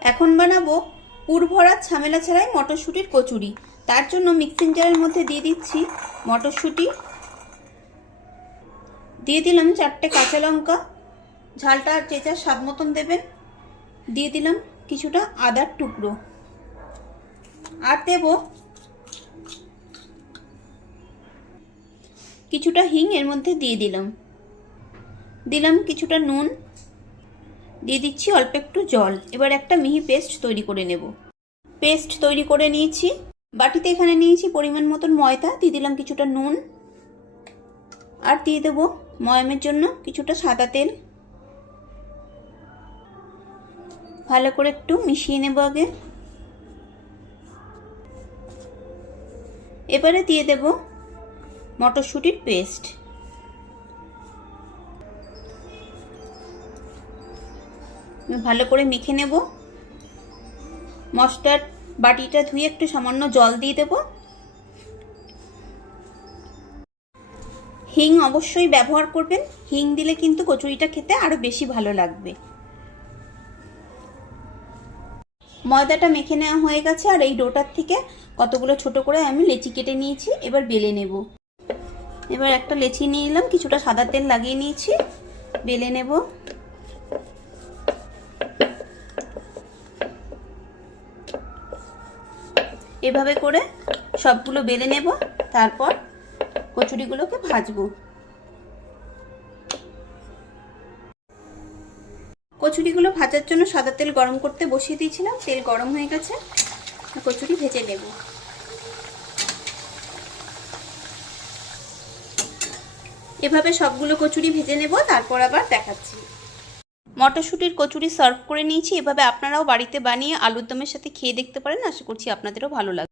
এখন বানাবো পুর ভরা ঝামেলা ছাড়াই মটরশুঁটির কচুরি। তার জন্য মিক্সিং জারের মধ্যে দিয়ে দিচ্ছি মটরশুঁটি। দিয়ে দিলাম চারটে কাঁচা লঙ্কা। ঝালটা যে যার স্বাদ মতন দেবেন। দিয়ে দিলাম কিছুটা আদার টুকরো। আর দেব কিছুটা হিং এর মধ্যে দিয়ে দিলাম। দিলাম কিছুটা নুন। দিয়ে দিচ্ছি অল্প একটু জল। এবার একটা মিহি পেস্ট তৈরি করে নেব। পেস্ট তৈরি করে নিয়েছি। বাটিতে এখানে নিয়েছি পরিমাণ মতন ময়দা, দিয়ে দিলাম কিছুটা নুন। আর দিয়ে দেবো ময়ামের জন্য কিছুটা সাদা তেল। ভালো করে একটু মিশিয়ে নেব আগে। এবারে দিয়ে দেব মটরশুঁটির পেস্ট। ভালো করে মেখে নেব। মশলার বাটিটা ধুয়ে একটু সামান্য জল দিয়ে দেব। হিং অবশ্যই ব্যবহার করবেন। হিং দিলে কিন্তু কচুরিটা খেতে আরও বেশি ভালো লাগবে। ময়দাটা মেখে নেওয়া হয়ে গেছে আর এই ডোটার থেকে কতগুলো ছোট করে আমি লেচি কেটে নিয়েছি, এবার বেলে নেব। এবার একটা লেচি নিয়ে নিলাম, কিছুটা সাদা তেল লাগিয়ে নিয়েছি, বেলে নেব। এভাবে করে সবগুলো বেলে নেব, তারপর কচুরিগুলোকে ভাজবো। কচুরিগুলো ভাজার জন্য সাদা তেল গরম করতে বসিয়ে দিয়েছিলাম, তেল গরম হয়ে গেছে, কচুরি ভেজে নেব। এভাবে সবগুলো কচুরি ভেজে নেব, তারপর আবার দেখাচ্ছি। মটরশুঁটির কচুরি সার্ভ করে নিয়েছি। এভাবে আপনারাও বাড়িতে বানিয়ে আলুর দমের সাথে খেয়ে দেখতে পারেন। আশা করছি আপনাদেরও ভালো লাগবে।